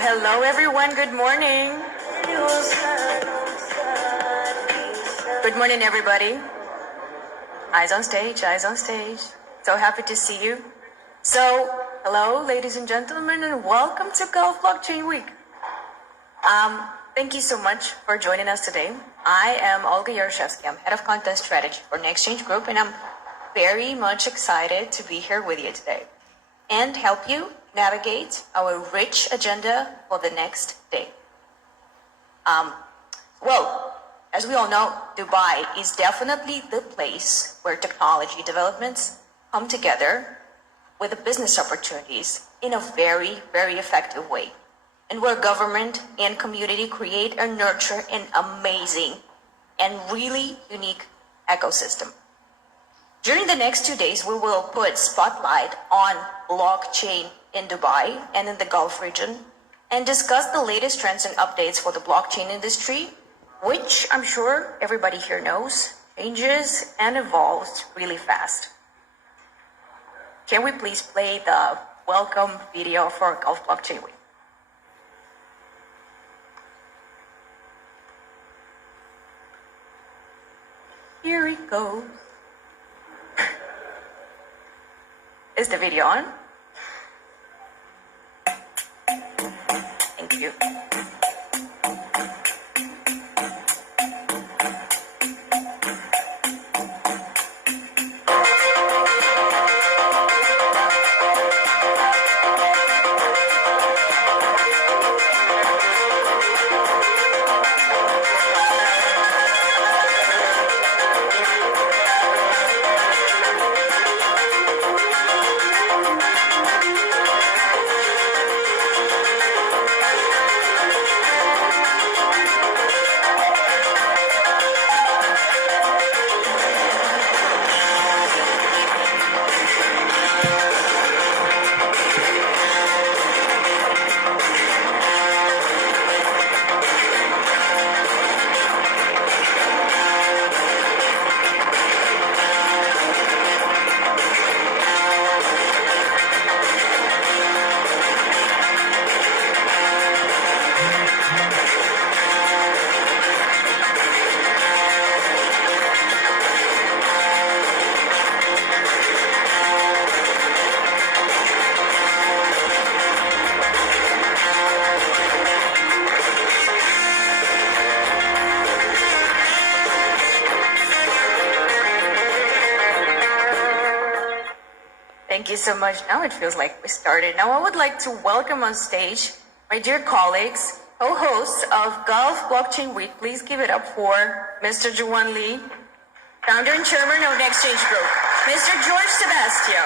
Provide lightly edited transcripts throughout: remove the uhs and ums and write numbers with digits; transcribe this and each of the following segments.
Hello everyone, good morning. Good morning everybody. Eyes on stage, eyes on stage. So happy to see you. So, hello ladies and gentlemen and welcome to Gulf Blockchain Week. Thank you so much for joining us today. I am Olga Yaroshevsky. I'm Head of Content Strategy for Exchange Group and I'm very much excited to be here with you today and help you navigate our rich agenda for the next day. Well, as we all know, Dubai is definitely the place where technology developments come together with the business opportunities in a very, very effective way, and where government and community create and nurture an amazing and really unique ecosystem. During the next 2 days, we will put spotlight on blockchain in Dubai and in the Gulf region and discuss the latest trends and updates for the blockchain industry, which I'm sure everybody here knows changes and evolves really fast. Can we please play the welcome video for Gulf Blockchain Week? Here it goes. Is the video on? Thank you. Thank you so much. Now it feels like we started. Now I would like to welcome on stage my dear colleagues, co-hosts of Gulf Blockchain Week. Please give it up for Mr. Juwan Lee, founder and chairman of the Exchange Group, Mr. George Sebastio,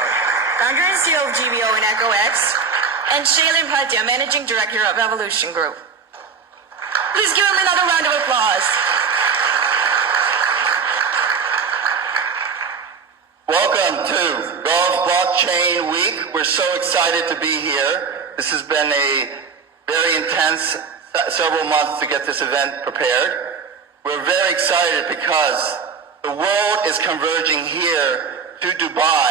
founder and CEO of GBO and EcoX, and Shailin Bhatia, managing director of Evolution Group. Please give him another round of applause. Welcome to Gulf Blockchain Week. We're so excited to be here. This has been a very intense several months to get this event prepared. We're very excited because the world is converging here to Dubai.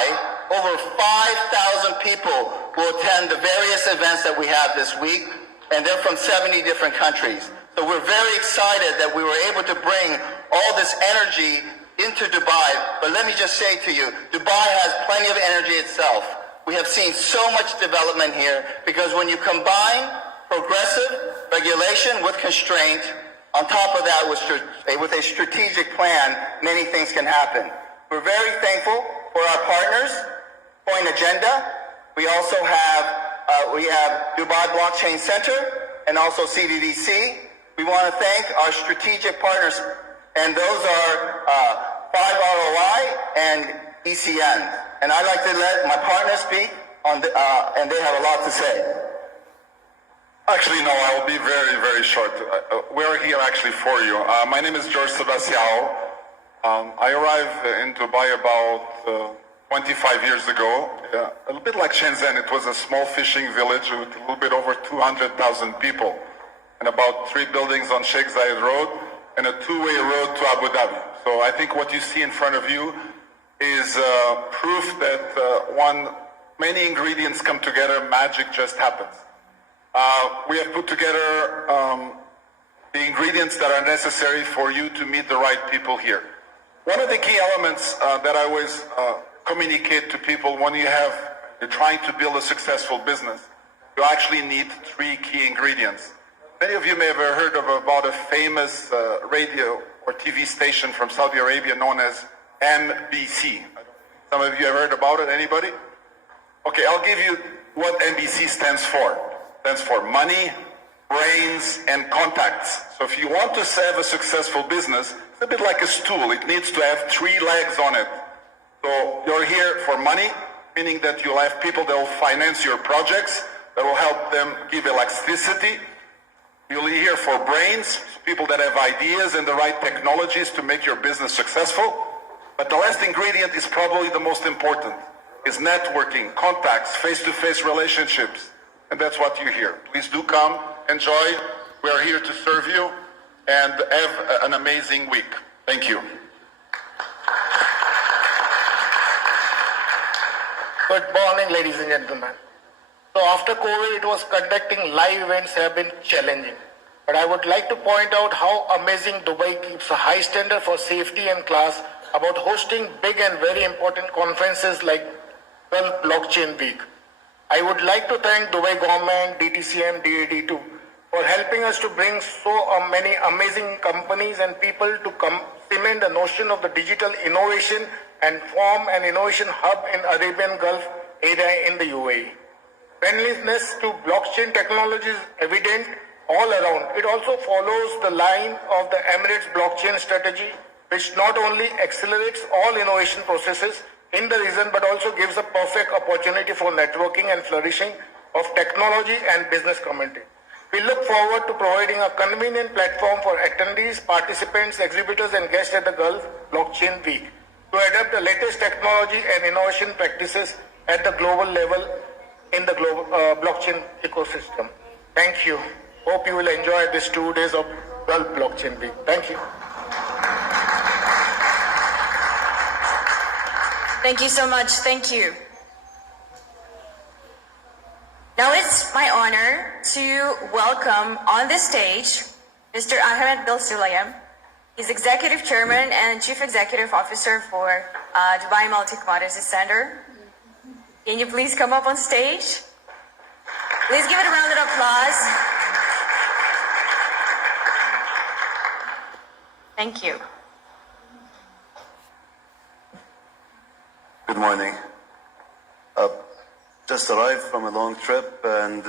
Over 5,000 people will attend the various events that we have this week, and they're from 70 different countries. So we're very excited that we were able to bring all this energy into Dubai. But let me just say to you, Dubai has plenty of energy itself. We have seen so much development here because when you combine progressive regulation with constraint, on top of that with a strategic plan, many things can happen. We're very thankful for our partners, CoinAgenda. We also have Dubai Blockchain Center, and also CDDC. We want to thank our strategic partners, and those are 5ROI and ECN. And I'd like to let my partners speak, and they have a lot to say. Actually, no, I will be very, very short. We're here actually for you. My name is George Sebastião. I arrived in Dubai about 25 years ago. A little bit like Shenzhen, it was a small fishing village with a little bit over 200,000 people and about 3 buildings on Sheikh Zayed Road and a 2-way road to Abu Dhabi. So I think what you see in front of you is proof that many ingredients come together, magic just happens. We have put together the ingredients that are necessary for you to meet the right people here. One of the key elements that I always communicate to people when you're trying to build a successful business, you actually need 3 key ingredients. Many of you may have heard about a famous radio or TV station from Saudi Arabia known as MBC. Some of you have heard about it, anybody? Okay, I'll give you what MBC stands for. It stands for money, brains, and contacts. So if you want to have a successful business, it's a bit like a stool. It needs to have 3 legs on it. So you're here for money, meaning that you'll have people that will finance your projects, that will help them give elasticity. You'll be here for brains, people that have ideas and the right technologies to make your business successful. But the last ingredient is probably the most important, is networking, contacts, face-to-face relationships. And that's what you hear. Please do come, enjoy. We are here to serve you, and have an amazing week. Thank you. Good morning, ladies and gentlemen. So after COVID, conducting live events have been challenging. But I would like to point out how amazing Dubai keeps a high standard for safety and class about hosting big and very important conferences like Gulf Blockchain Week. I would like to thank Dubai government, DTCM, DAD too, for helping us to bring so many amazing companies and people to cement the notion of the digital innovation and form an innovation hub in Arabian Gulf area in the UAE. Friendliness to blockchain technology is evident all around. It also follows the line of the Emirates blockchain strategy, which not only accelerates all innovation processes in the region, but also gives a perfect opportunity for networking and flourishing of technology and business community. We look forward to providing a convenient platform for attendees, participants, exhibitors, and guests at the Gulf Blockchain Week to adapt the latest technology and innovation practices at the global level in the global blockchain ecosystem. Thank you. Hope you will enjoy these 2 days of Gulf Blockchain Week. Thank you. Thank you so much. Thank you. Now it's my honor to welcome on the stage Mr. Ahmed Bil Sulayem. He's Executive Chairman and Chief Executive Officer for Dubai Multi-Commodities Center. Can you please come up on stage? Please give it a round of applause. Thank you. Good morning. Just arrived from a long trip and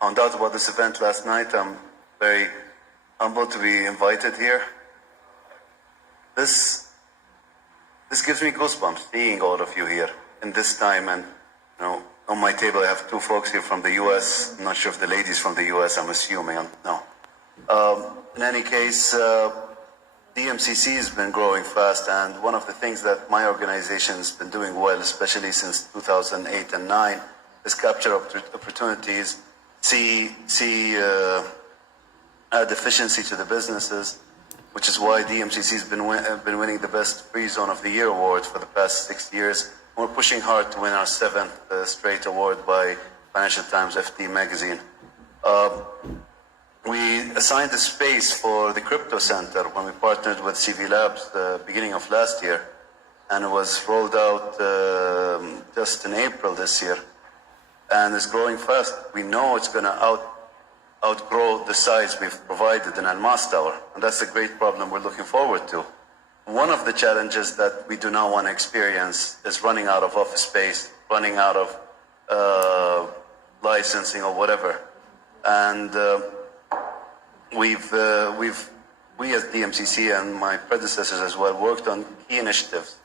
found out about this event last night. I'm very humbled to be invited here. This gives me goosebumps seeing all of you here in this time. And on my table I have 2 folks here from the US. I'm not sure if the lady's from the US, I'm assuming. No. In any case, DMCC has been growing fast, and one of the things that my organization has been doing well, especially since 2008 and 2009, is capture opportunities, add efficiency to the businesses, which is why DMCC has been winning the Best Free Zone of the Year award for the past 6 years. We're pushing hard to win our 7th straight award by Financial Times FT magazine. We assigned a space for the Crypto Center when we partnered with CV Labs the beginning of last year, and it was rolled out just in April this year, and it's growing fast. We know it's going to outgrow the size we've provided in Al Mas Tower, and that's a great problem we're looking forward to. One of the challenges that we do not want to experience is running out of office space, running out of licensing or whatever. And we as DMCC and my predecessors as well worked on key initiatives.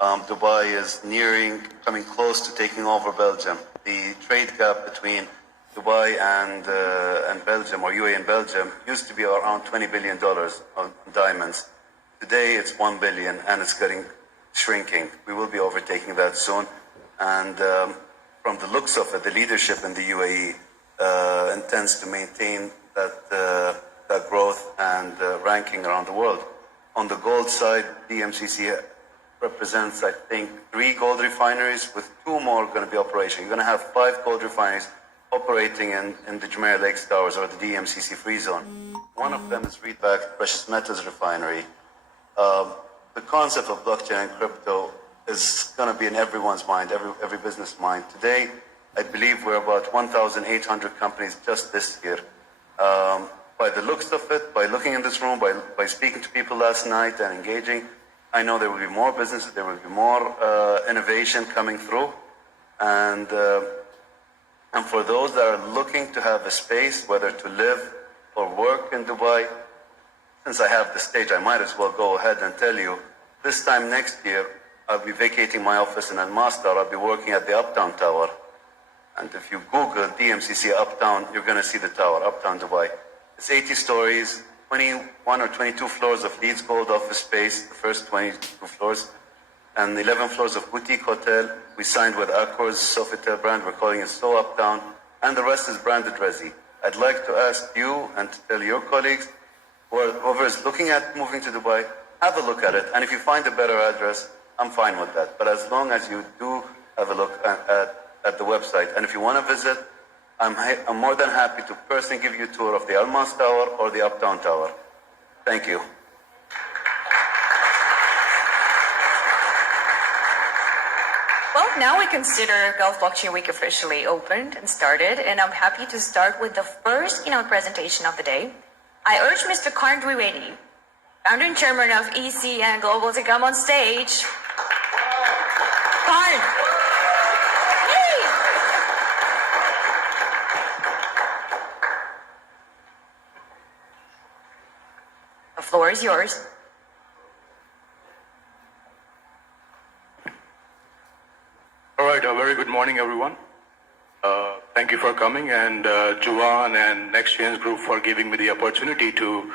Dubai is coming close to taking over Belgium. The trade gap between Dubai and Belgium, or UAE and Belgium, used to be around $20 billion on diamonds. Today it's $1 billion, and it's shrinking. We will be overtaking that soon. And from the looks of it, the leadership in the UAE intends to maintain that growth and ranking around the world. On the gold side, DMCC represents, I think, 3 gold refineries, with 2 more going to be operational. You're going to have 5 gold refineries operating in the Jumeirah Lakes Towers, or the DMCC free zone. One of them is Reed-backed precious metals refinery. The concept of blockchain and crypto is going to be in everyone's mind, every business mind. Today, I believe we're about 1,800 companies just this year. By the looks of it, by looking in this room, by speaking to people last night and engaging, I know there will be more businesses, there will be more innovation coming through. And for those that are looking to have a space, whether to live or work in Dubai, since I have the stage, I might as well go ahead and tell you, this time next year, I'll be vacating my office in Al Masdar. I'll be working at the Uptown Tower. And if you Google DMCC Uptown, you're going to see the tower, Uptown Dubai. It's 80 stories, 21 or 22 floors of Leeds Gold office space, the first 22 floors, and 11 floors of boutique hotel. We signed with Accor's Sofitel brand. We're calling it So Uptown. And the rest is branded Resi. I'd like to ask you and to tell your colleagues, whoever is looking at moving to Dubai, have a look at it. And if you find a better address, I'm fine with that. But as long as you do have a look at the website, and if you want to visit, I'm more than happy to personally give you a tour of the Almas Tower or the Uptown Tower. Thank you. Well, now we consider Gulf Blockchain Week officially opened and started, and I'm happy to start with the first keynote presentation of the day. I urge Mr. KARAN DWIVEDI, founder and chairman of ECN Global, to come on stage. KARAN. Yay! The floor is yours. All right, a very good morning, everyone. Thank you for coming, and Juwan and NextGen's group for giving me the opportunity to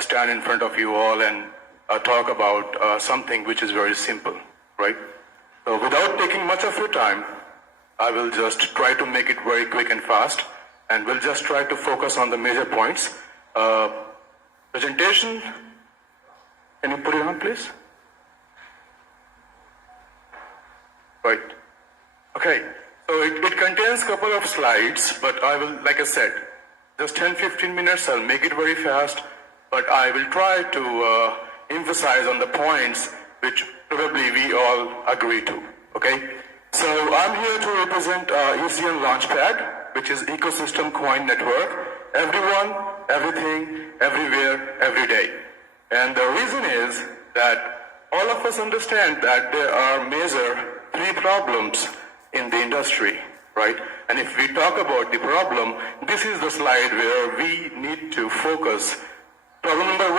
stand in front of you all and talk about something which is very simple, right? So without taking much of your time, I will just try to make it very quick and fast, and we'll just try to focus on the major points. Presentation, can you put it on, please? Right. Okay. So it contains a couple of slides, but I will, like I said, just 10-15 minutes. I'll make it very fast, but I will try to emphasize on the points which probably we all agree to. Okay. So I'm here to represent ECN Launchpad, which is Ecosystem Coin Network. Everyone, everything, everywhere, every day. And the reason is that all of us understand that there are major 3 problems in the industry, right? And if we talk about the problem, this is the slide where we need to focus. Problem number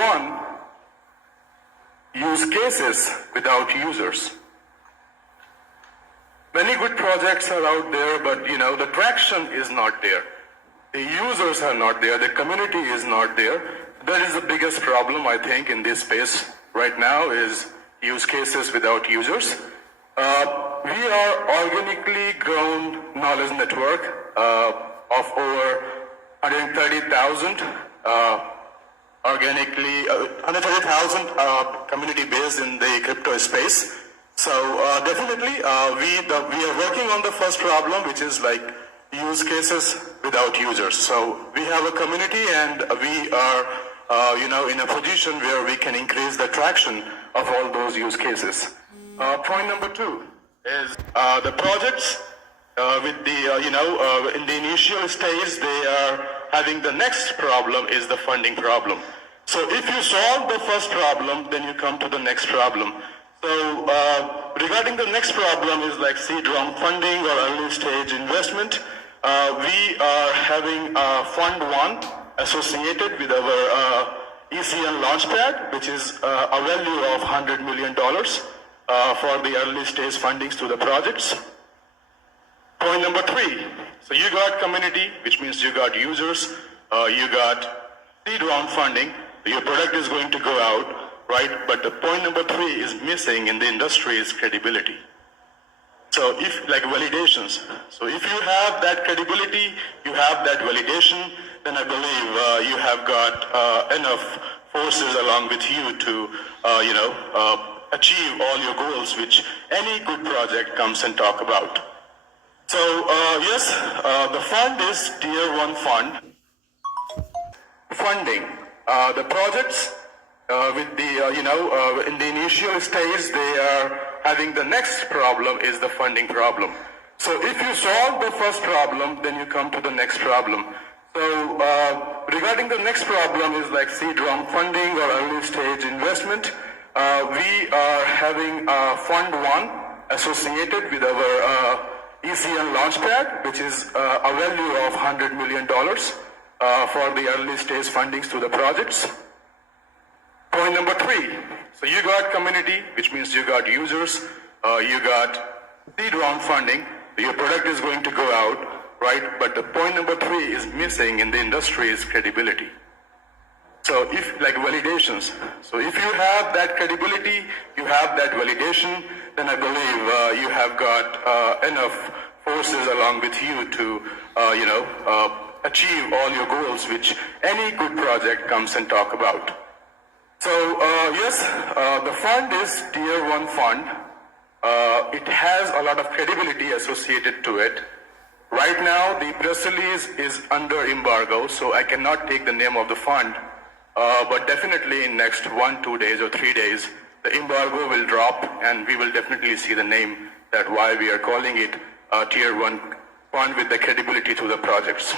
1, use cases without users. Many good projects are out there, but the traction is not there. The users are not there, the community is not there. That is the biggest problem, I think, in this space right now, is use cases without users. We are organically grown knowledge network of over 130,000 organically 130,000 community based in the crypto space. So definitely we are working on the first problem, which is like use cases without users. So we have a community, and we are in a position where we can increase the traction of all those use cases. Point number 2 is the projects with the in the initial stage, they are having the next problem is the funding problem. So if you solve the first problem, then you come to the next problem. So regarding the next problem is like seed round funding or early stage investment. we are having Fund 1 associated with our ECN Launchpad, which is a value of $100 million for the early stage fundings to the projects. Point number 3, so you got community, which means you got users, you got seed round funding, your product is going to go out, right? But the point number 3 is missing in the industry is credibility. So if, like validations, so if you have that credibility, you have that validation, then I believe you have got enough forces along with you to, achieve all your goals, which any good project comes and talk about. So yes, the fund is Tier 1 fund. Funding. The projects with the, in the initial stage, they are having the next problem is the funding problem. So if you solve the first problem, then you come to the next problem. So regarding the next problem is like seed round funding or early stage investment. We are having Fund 1 associated with our ECN Launchpad, which is a value of $100 million for the early stage fundings to the projects. Point number 3, so you got community, which means you got users, you got seed round funding, your product is going to go out, right? But the point number 3 is missing in the industry is credibility. So if, like validations, so if you have that credibility, you have that validation, then I believe you have got enough forces along with you to, achieve all your goals, which any good project comes and talk about. So yes, the fund is Tier 1 fund. It has a lot of credibility associated to it. Right now, the press release is under embargo, so I cannot take the name of the fund. But definitely in next 1, 2 days or 3 days, the embargo will drop and we will definitely see the name that why we are calling it Tier 1 fund with the credibility to the projects.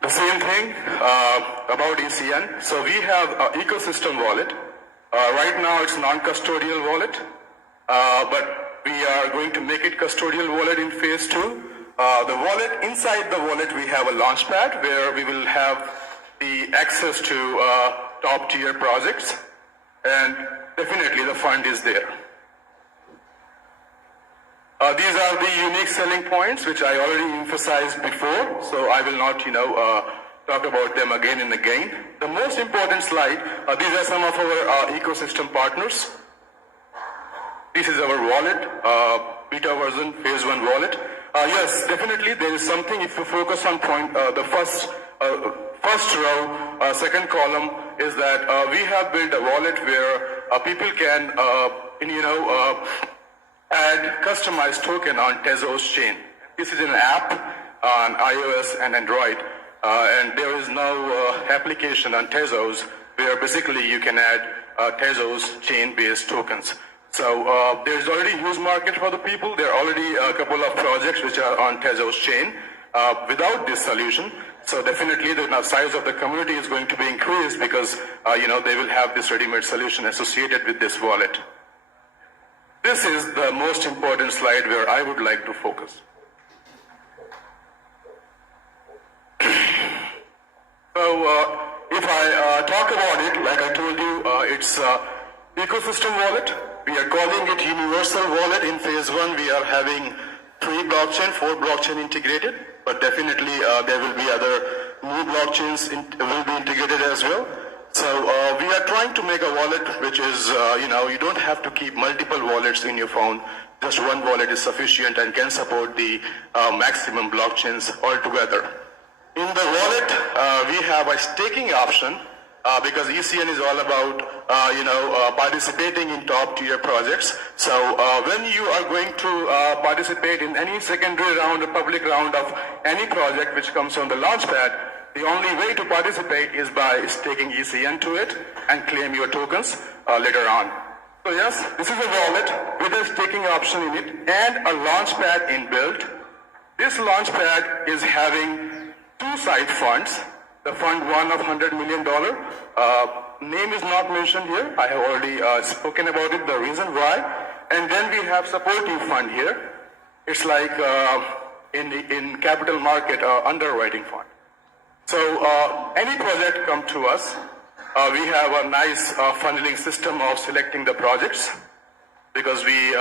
The same thing about ECN. So we have an ecosystem wallet. Right now it's non-custodial wallet, but we are going to make it custodial wallet in phase 2. The wallet, inside the wallet we have a launchpad where we will have the access to top tier projects, and definitely the fund is there. These are the unique selling points which I already emphasized before, so I will not, talk about them again and again. The most important slide, these are some of our ecosystem partners. This is our wallet, beta version, phase 1 wallet. Yes, definitely there is something, if you focus on point, the first row, second column, is that we have built a wallet where people can, add customized token on Tezos chain. This is an app on iOS and Android, and there is no application on Tezos where basically you can add Tezos chain-based tokens. So there is already huge market for the people. There are already a couple of projects which are on Tezos chain without this solution. So definitely the size of the community is going to be increased because they will have this ready-made solution associated with this wallet. This is the most important slide where I would like to focus. So if I talk about it, like I told you, it's ecosystem wallet. We are calling it universal wallet. In phase 1, we are having 3 blockchain, 4 blockchain integrated, but definitely there will be other new blockchains will be integrated as well. So we are trying to make a wallet which is, you don't have to keep multiple wallets in your phone. Just one wallet is sufficient and can support the maximum blockchains altogether. In the wallet, we have a staking option because ECN is all about, participating in top tier projects. So when you are going to participate in any secondary round or public round of any project which comes on the launchpad, the only way to participate is by staking ECN to it and claim your tokens later on. So yes, this is a wallet with a staking option in it and a launchpad inbuilt. This launchpad is having 2 side funds. The fund 1 of $100 million. Name is not mentioned here. I have already spoken about it, the reason why. And then we have supporting fund here. It's like in capital market underwriting fund. So any project come to us, we have a nice funneling system of selecting the projects because we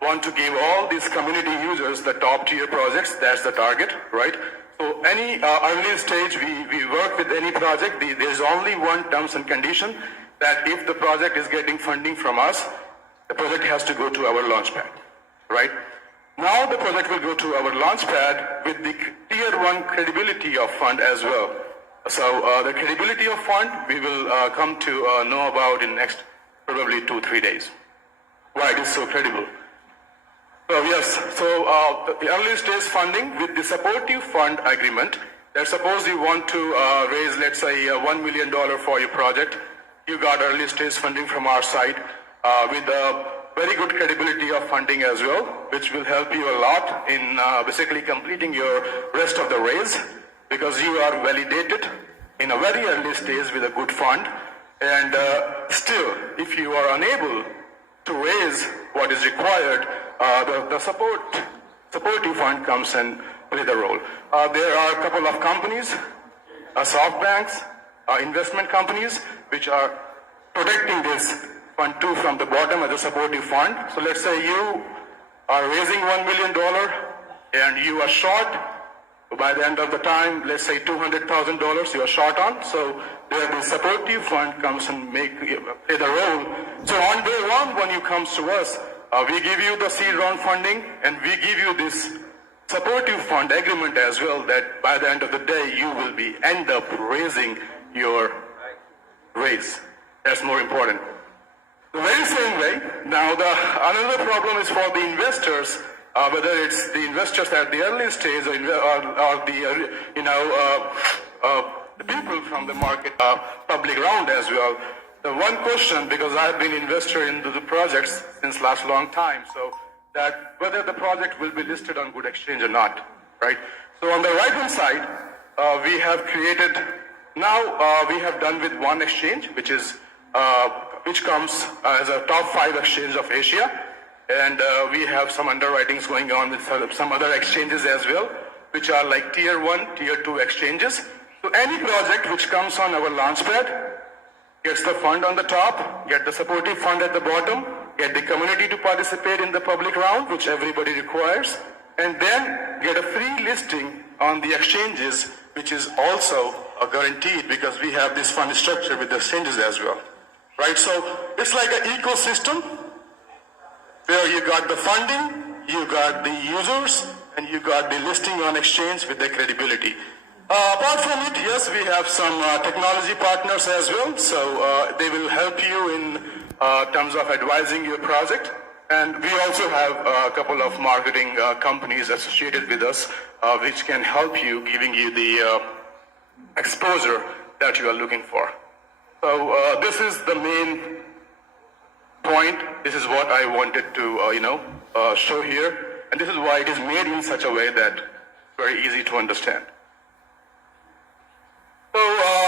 want to give all these community users the top tier projects. That's the target, right? So any early stage we work with any project, there's only one terms and condition that if the project is getting funding from us, the project has to go to our launchpad, right? Now the project will go to our launchpad with the tier 1 credibility of fund as well. So the credibility of fund we will come to know about in next probably 2-3 days. Why it is so credible? So yes, so the early stage funding with the supportive fund agreement, that suppose you want to raise, let's say, $1 million for your project, you got early stage funding from our side with a very good credibility of funding as well, which will help you a lot in basically completing your rest of the raise because you are validated in a very early stage with a good fund. And still, if you are unable to raise what is required, the supportive fund comes and play the role. There are a couple of companies, soft banks, investment companies, which are protecting this fund too from the bottom as a supportive fund. So let's say you are raising $1 million and you are short. By the end of the time, let's say $200,000 you are short on. So there the supportive fund comes and play the role. So on day one, when you comes to us, we give you the seed round funding and we give you this supportive fund agreement as well that by the end of the day, you will end up raising your raise. That's more important. The very same way, now another problem is for the investors, whether it's the investors at the early stage or the people from the market, public round as well. The one question, because I've been investor into the projects since last long time, so that whether the project will be listed on good exchange or not, right? So on the right hand side, we have created, now we have done with one exchange, which comes as a top 5 exchange of Asia. And we have some underwritings going on with some other exchanges as well, which are like tier 1, tier 2 exchanges. So any project which comes on our launchpad gets the fund on the top, get the supportive fund at the bottom, get the community to participate in the public round, which everybody requires, and then get a free listing on the exchanges, which is also guaranteed because we have this fund structure with the exchanges as well. Right, so it's like an ecosystem where you got the funding, you got the users, and you got the listing on exchange with the credibility. Apart from it, yes, we have some technology partners as well, so they will help you in terms of advising your project. And we also have a couple of marketing companies associated with us, which can help you, giving you the exposure that you are looking for. So this is the main point. This is what I wanted to, show here. And this is why it is made in such a way that it's very easy to understand. So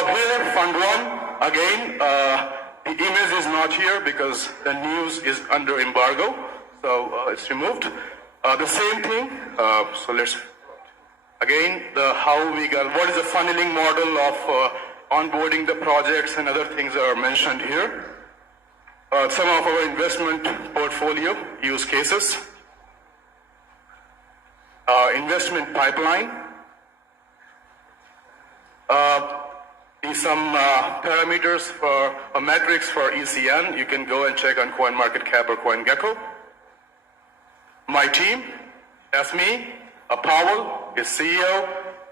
here, Fund 1, again, the image is not here because the news is under embargo. So it's removed. The same thing, so let's, again, what is the funneling model of onboarding the projects and other things are mentioned here. Some of our investment portfolio use cases. Investment pipeline. Some parameters for metrics for ECN. You can go and check on CoinMarketCap or CoinGecko. My team, that's me, Powell, his CEO.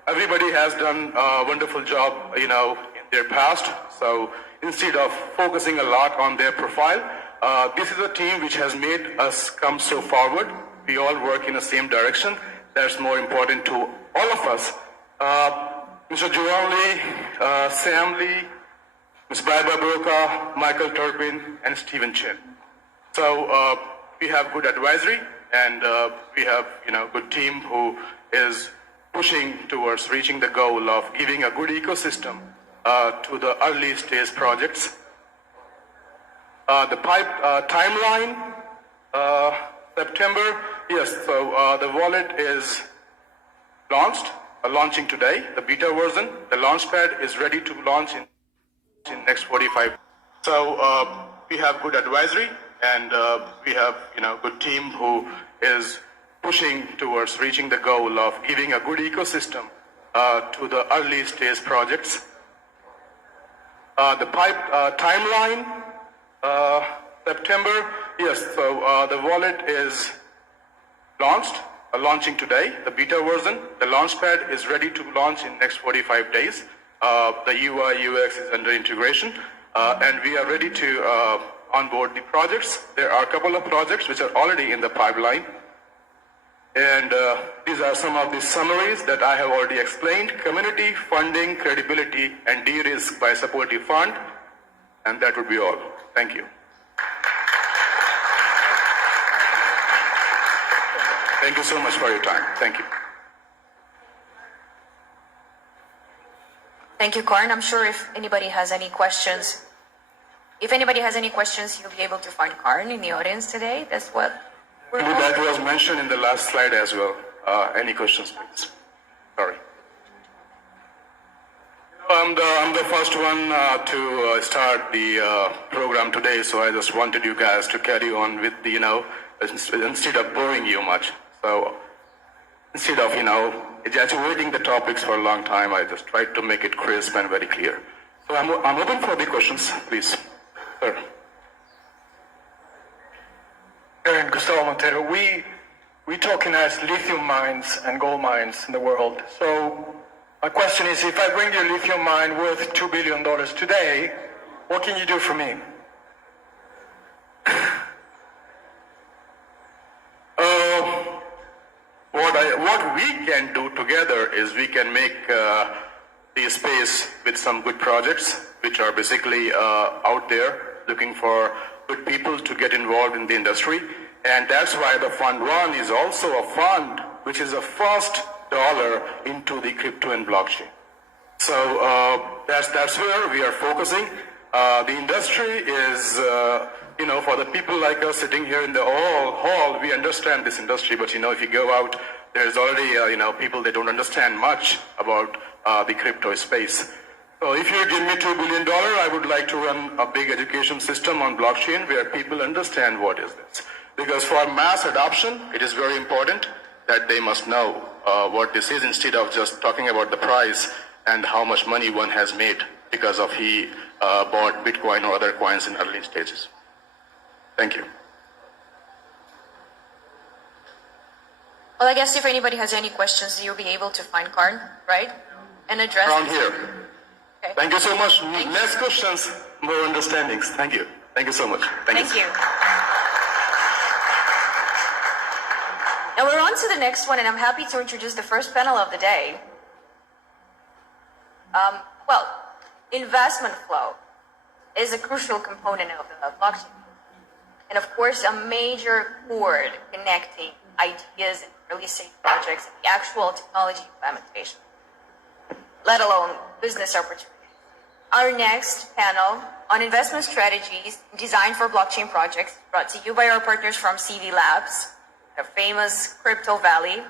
Everybody has done a wonderful job, in their past. So instead of focusing a lot on their profile, this is a team which has made us come so forward. We all work in the same direction. That's more important to all of us. Mr. Joan Lee, Sam Lee, Ms. Baiba Broca, Michael Turpin, and Stephen Chin. So we have good advisory, and we have good team who is pushing towards reaching the goal of giving a good ecosystem to the early stage projects. The timeline, September, Yes, so the wallet is launching today, the beta version. The launchpad is ready to launch in next 45. So we have good advisory, and we have good team who is pushing towards reaching the goal of giving a good ecosystem to the early stage projects. The timeline, September. Yes, so the wallet is launching today, the beta version. The launchpad is ready to launch in next 45 days. The UI UX is under integration, and we are ready to onboard the projects. There are a couple of projects which are already in the pipeline, and these are some of the summaries that I have already explained: community, funding, credibility, and de-risk by supportive fund. And that would be all. Thank you. Thank you so much for your time. Thank you. Thank you, Karan. I'm sure if anybody has any questions, you'll be able to find Karan in the audience today. That's what we're doing. That was mentioned in the last slide as well. Any questions, please? Sorry. I'm the first one to start the program today, so I just wanted you guys to carry on with the, instead of boring you much. So instead of, exaggerating the topics for a long time, I just tried to make it crisp and very clear. So I'm open for the questions, please. Sir. Karan, Gustavo Montero, we talking as lithium mines and gold mines in the world. So my question is, if I bring you a lithium mine worth $2 billion today, what can you do for me? What we can do together is we can make the space with some good projects, which are basically out there looking for good people to get involved in the industry. And that's why the Fund 1 is also a fund which is a first dollar into the crypto and blockchain. So that's where we are focusing. The industry is, for the people like us sitting here in the hall, we understand this industry, but if you go out, there's already, people that don't understand much about the crypto space. So if you give me $2 billion, I would like to run a big education system on blockchain where people understand what is this. Because for mass adoption, it is very important that they must know what this is instead of just talking about the price and how much money one has made because of he bought Bitcoin or other coins in early stages. Thank you. Well, I guess if anybody has any questions, you'll be able to find Karan, right? And address Around it. here. Okay. Thank you so much. Thank you. Less questions, more understandings. Thank you. Thank you so much. Thank you. Now we're on to the next one, and I'm happy to introduce the first panel of the day. Investment flow is a crucial component of the blockchain. And of course, a major cord connecting ideas and early stage projects and the actual technology implementation, let alone business opportunities. Our next panel on investment strategies designed for blockchain projects, brought to you by our partners from CV Labs, the famous Crypto Valley.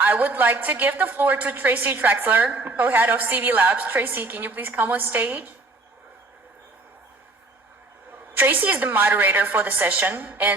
I would like to give the floor to Tracy Trexler, co-head of CV Labs. Tracy, can you please come on stage? Tracy is the moderator for the session, and